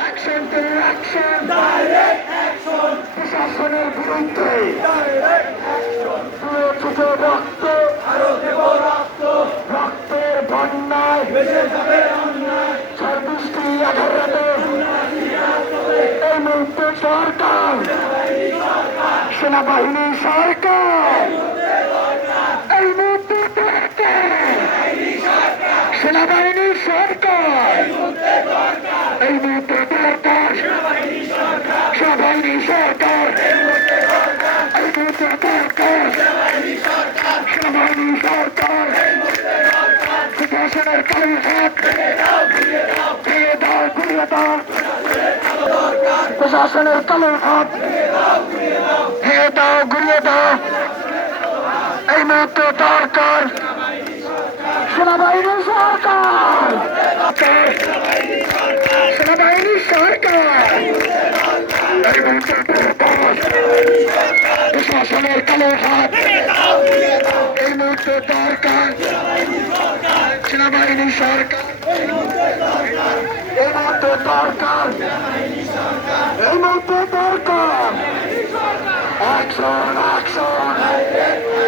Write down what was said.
action to action, প্রশাসনের বিরুদ্ধে ছুটে রক্ত, রক্তের বন্যায় 26টি আঘাতে এই মুহূর্তে সরকার, সেনাবাহিনী সরকার, এই মুহূর্তে সেনাবাহিনী সরকার, এই মুহূর্তে দরকার সেনাবাহিনী সরকার, এই মুহূর্তে দরকার সেনাবাহিনী সরকার, প্রশাসনের কালো হাত ভেঙে দাও, ঘুরিয়ে দাও, প্রশাসনের কালো হাত ভেঙে দাও, ঘুরিয়ে দাও, এই মুহূর্তে দরকার সেনাবাহিনী সরকার, সেনাবাহিনী সরকার, এই মুহূর্তে দরকার প্রশাসনের কালো হাত, এই মুহূর্তে দরকার সেনাবাহিনী সরকার, এই মুহূর্তে দরকার, এই মুহূর্তে দরকার অ্যাকশন, অ্যাকশন, অ্যাকশন,